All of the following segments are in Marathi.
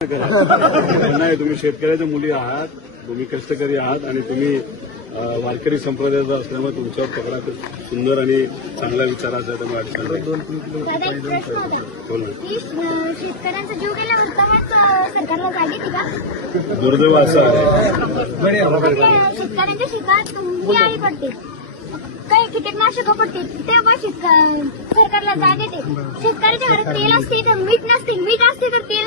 नाही तुम्ही शेतकऱ्याच्या मुली आहात तुम्ही कष्टकरी आहात आणि तुम्ही वारकरी संप्रदायाचा असल्यामुळे तुमच्यावर पकडा सुंदर आणि चांगला विचाराचा आहे त्यामुळे अडचण दुर्दैव असं आहे. म्हणजे काही कीटकनाशक पडते. तेव्हा शेतक- सरकारला जाग येते शेतकऱ्याच्या घरात तेल असते तर मीठ नसते. मीठ असते तर तेल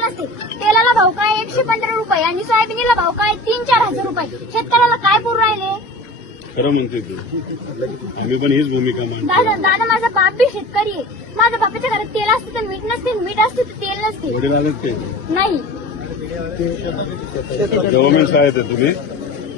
भाव काय? एकशे पंधरा रुपये. आणि सोयाबीनला भाव काय? तीन चार हजार रुपये. शेतकऱ्याला काय पुरू राहिले? खरं म्हणते तू. आम्ही पण हीच भूमिका मांडतो दादा दादा माझा बाप बी शेतकरी आहे. माझ्या बापाच्या घरात तेल असते तर मीठ नसते. मीठ असते तर तेल नसते. वडील आलेत ते. नाही. गव्हर्नमेंट शाळेत आहे तुम्ही?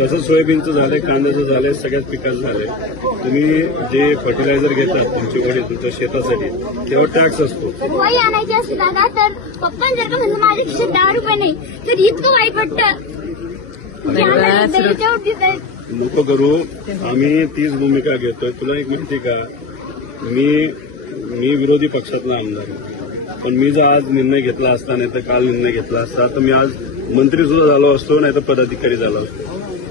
तसंच सोयाबीनचं झालंय कांद्याचं झालंय सगळ्याच पिकाचं झालंय. तुम्ही जे फर्टिलायझर घेतात तुमचे वडील तुमच्या शेतासाठी तेव्हा टॅक्स असतो. वही आणायची असते दादा तर पप्पा जर का म्हणलं माझ्या खिशात दहा रुपये नाही तर इतकं वाईट वाटतं. की आम्हाला द्यायच्यावरती जाय- नको करू आम्ही तीच भूमिका घेतोय. तुला एक माहिती का? मी मी विरोधी पक्षातला आमदार. पण मी जर आज निर्णय घेतला असता नाही तर काल निर्णय घेतला असता तर मी आज मंत्री सुद्धा झालो असतो नाही तर पदाधिकारी झालो असतो.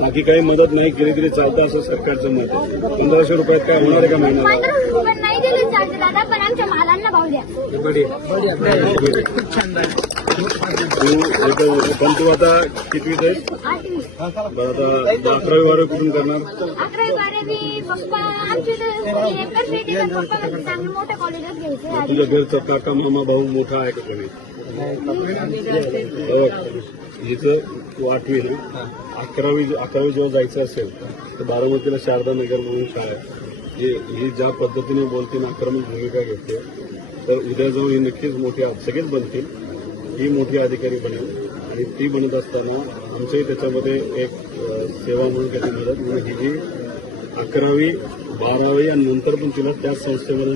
बाकी काही मदत नाही केली तरी चालतं असं सरकारचं मत आहे. पंधराशे रुपयात काय होणार आहे का महिन्याला पंधरा रुपये नाही दिले चालते दादा पण आमच्या मालांना भाव द्या. तू एक- पण तू आता आठवी. बरं आता अकरावी बारावी कुठून करणार? तुझ्या घरचा काका मामा भाऊ मोठा आहे का हो. हिचं तू आठवी ना अकरावी अकरावी जेव्हा जायचं असेल तर बारामतीला शारदा नगर म्हणून शाळा आहे. ही ही ज्या पद्धतीने बोलते ना आक्रमक भूमिका घेते तर उद्या जाऊन ही नक्कीच मोठी सगळेच बनतील. ही मोठी अधिकारी बनेल आणि ती बनत असताना आमचंही त्याच्यामध्ये एक सेवा म्हणून त्याची मदत म्हणून ही जी अकरावी बारावी आणि नंतर पण तिला त्याच संस्थेमध्ये